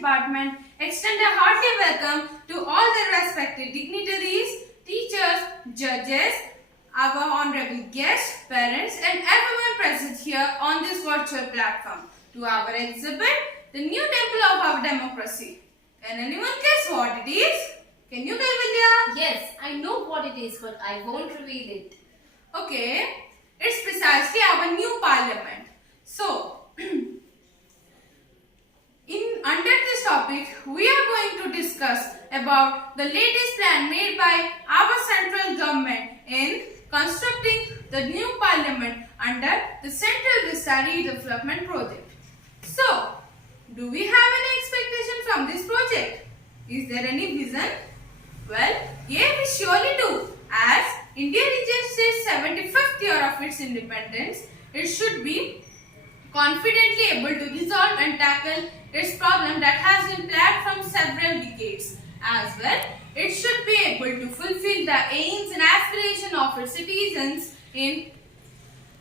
Department extend a hearty welcome to all the respected dignitaries, teachers, judges, our honorable guests, parents and everyone present here on this virtual platform to our exhibit, The New Temple of Our Democracy. Can anyone guess what it is? Can you, Kaivalya? Yes, I know what it is, but I won't reveal it. Okay, it's precisely our new parliament. So, under this topic, we are going to discuss about the latest plan made by our central government in constructing the new parliament under the Central Vista Redevelopment Project. So, do we have any expectation from this project? Is there any vision? Well, yeah, we surely do. As India reaches its 75th year of its independence, it should be confidently able to resolve and tackle its problem that has been plagued from several decades. As well, it should be able to fulfill the aims and aspirations of its citizens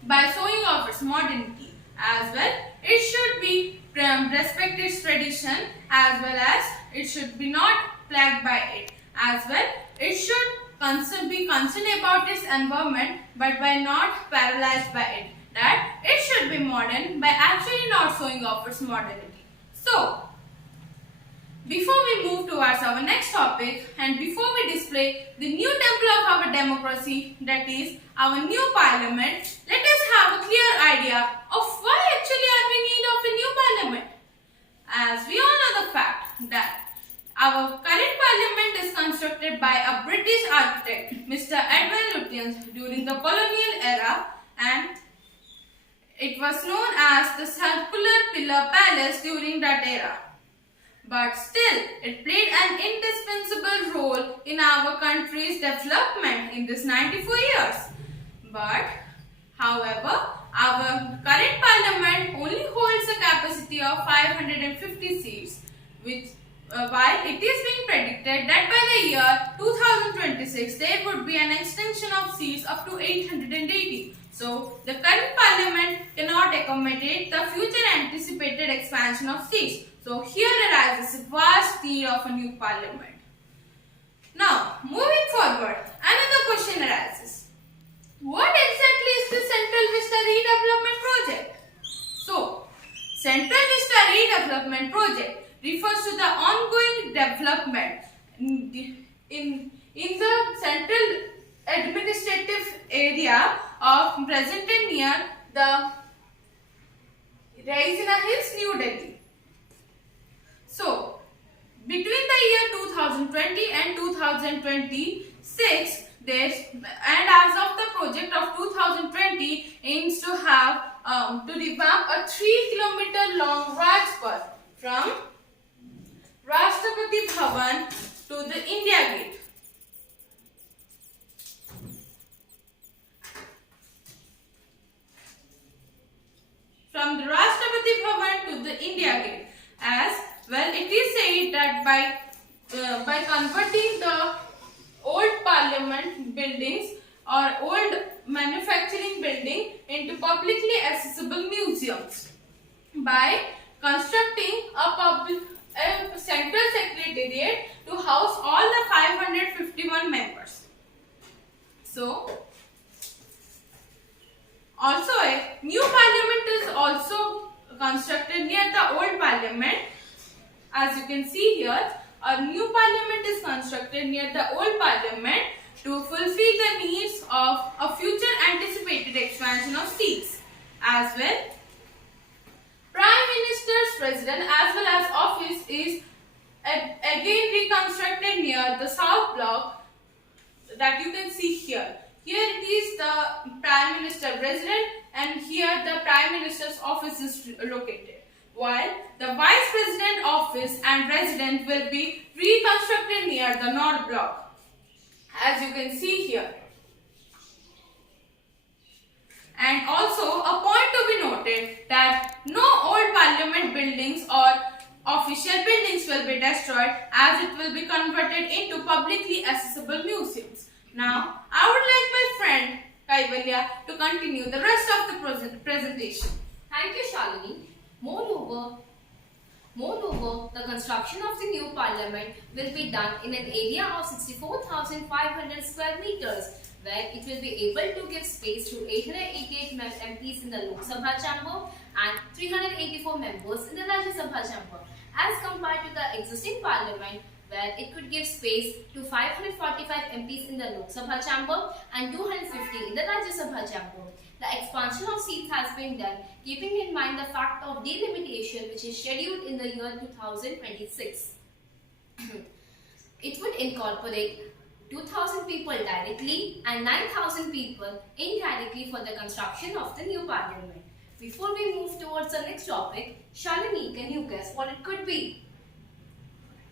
by showing off its modernity. As well, it should be respect its tradition, as well as it should be not plagued by it. As well, it should be concerned about its environment, but by not paralyzed by it. That it should be modern by actually not showing off its modernity. So, before we move towards our next topic and before we display the new temple of our democracy, that is our new parliament, let us have a clear idea of why actually are we in need of a new parliament. As we all know the fact that our current parliament is constructed by a British architect, Mr. Edwin Lutyens, during the colonial era, and it was known as the Circular Pillar Palace during that era. But still, it played an indispensable role in our country's development in this 94 years. But, however, our current parliament only holds a capacity of 550 seats, which while it is being predicted that by the year 2026 there would be an extension of seats up to 880. So, the current parliament cannot accommodate the future anticipated expansion of seats. So, here arises a vast need of a new parliament. Now, moving forward, another question arises. What exactly is the Central Vista Redevelopment Project? So, Central Vista Redevelopment Project refers to the ongoing development in the central administrative area of present and near the Raisina Hills, New Delhi. So, between the year 2020 and 2026, and as of the project of 2020 aims to have to revamp a 3-kilometer long Rajpath from Rashtrapati Bhavan to the India Gate. From the Rashtrapati Bhavan to the India Gate. As well, it is said that by converting the old parliament buildings or old manufacturing building into publicly accessible museums, by constructing a central secretariat to house all the 551 members. So, also a new parliament is also constructed near the old parliament. As you can see here, a new parliament is constructed near the old parliament to fulfill the needs of a future anticipated expansion of seats. As well, Prime Minister's residence as well as office is again reconstructed near the South Block that you can see here. Here it is the Prime Minister residence and here the Prime Minister's office is located. While the Vice President office and residence will be reconstructed near the North Block, as you can see here. And also a point to be noted that no old parliament buildings or official buildings will be destroyed, as it will be converted into publicly accessible museums. Now, I would like my friend Kaivalya to continue the rest of the presentation. Thank you, Shalini. Moreover, Moreover, the construction of the new parliament will be done in an area of 64,500 square meters, where it will be able to give space to 888 MPs in the Lok Sabha chamber and 384 members in the Rajya Sabha chamber, as compared to the existing parliament, where it could give space to 545 MPs in the Lok Sabha chamber and 250 in the Rajya Sabha chamber. The expansion of seats has been done keeping in mind the fact of delimitation which is scheduled in the year 2026. It would incorporate 2,000 people directly and 9,000 people indirectly for the construction of the new parliament. Before we move towards the next topic, Shalini, can you guess what it could be?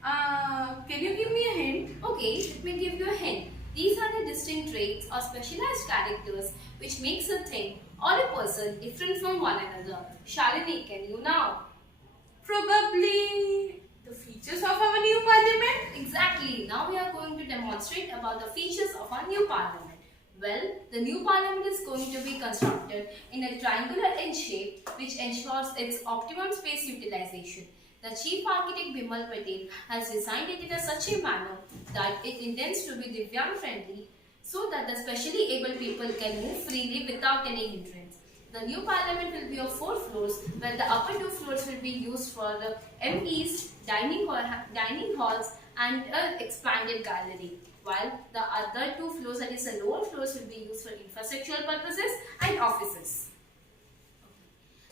Can you give me a hint? Okay, let me give you a hint. These are the distinct traits or specialized characters which makes a thing or a person different from one another. Shalini, can you now? Probably the features of our new parliament. Exactly. Now we are going to demonstrate about the features of our new parliament. Well, the new parliament is going to be constructed in a triangular in shape which ensures its optimum space utilization. The Chief Architect Bimal Patel has designed it in such a manner that it intends to be Divyang friendly so that the specially abled people can move freely without any hindrance. The new parliament will be of 4 floors, where the upper 2 floors will be used for the MPs, dining halls and an expanded gallery, while the other 2 floors, that is the lower floors, will be used for infrastructural purposes and offices.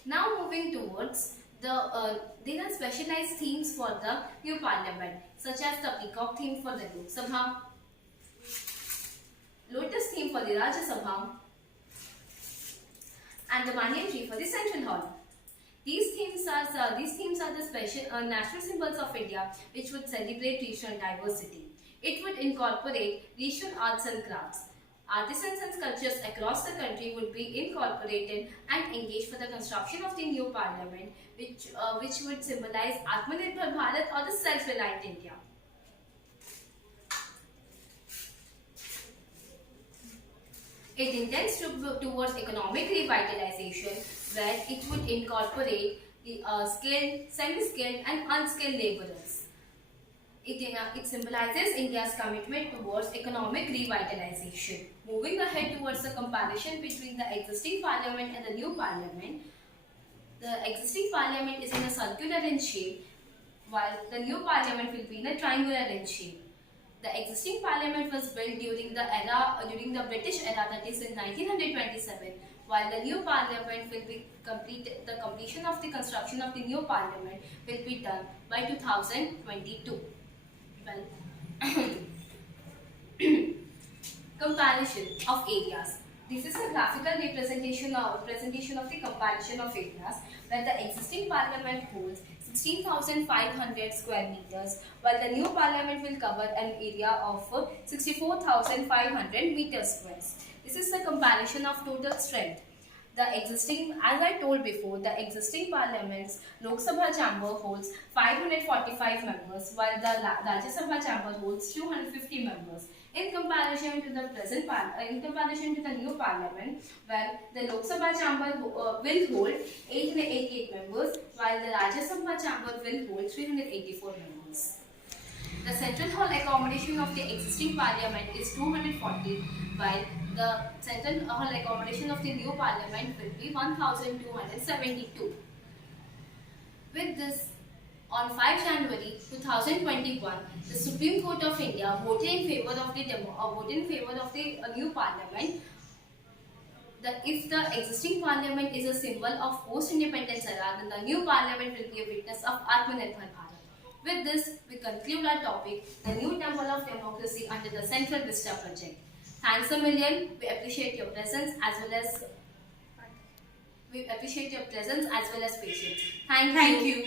Now moving towards there are specialized themes for the new parliament, such as the peacock theme for the Lok Sabha, lotus theme for the Rajya Sabha, and the banyan tree for the Central Hall. These themes are the special national symbols of India, which would celebrate regional diversity. It would incorporate regional arts and crafts. Artisans and sculptors across the country would be incorporated and engaged for the construction of the new parliament, which would symbolize Atmanirbhar Bharat or the self-reliant India. It intends towards economic revitalization, where it would incorporate the skilled, semi-skilled and unskilled laborers. It symbolizes India's commitment towards economic revitalization. Moving ahead towards the comparison between the existing parliament and the new parliament, the existing parliament is in a circular in shape, while the new parliament will be in a triangular in shape. The existing parliament was built during the British era, that is in 1927, while the new parliament will be completed. The completion of the construction of the new parliament will be done by 2022. Well, comparison of areas. This is a graphical representation of the comparison of areas, where the existing parliament holds 16,500 square meters, while the new parliament will cover an area of 64,500 meters squares. This is the comparison of total strength. The existing, as I told before, the existing parliament's Lok Sabha chamber holds 545 members, while the Rajya Sabha chamber holds 250 members. In comparison to the new parliament, where the Lok Sabha chamber will hold 888 members, while the Rajya Sabha chamber will hold 384 members. The central hall accommodation of the existing parliament is 240, while the central hall accommodation of the new parliament will be 1272. With this, on 5 January 2021, the Supreme Court of India voted in favor of the new parliament. If the existing parliament is a symbol of post-independence era, then the new parliament will be a witness of Atmanirbhar Bharat. With this, we conclude our topic, the new temple of democracy under the Central Vista project. Thanks a million. We appreciate your presence as well as patience. Thank you.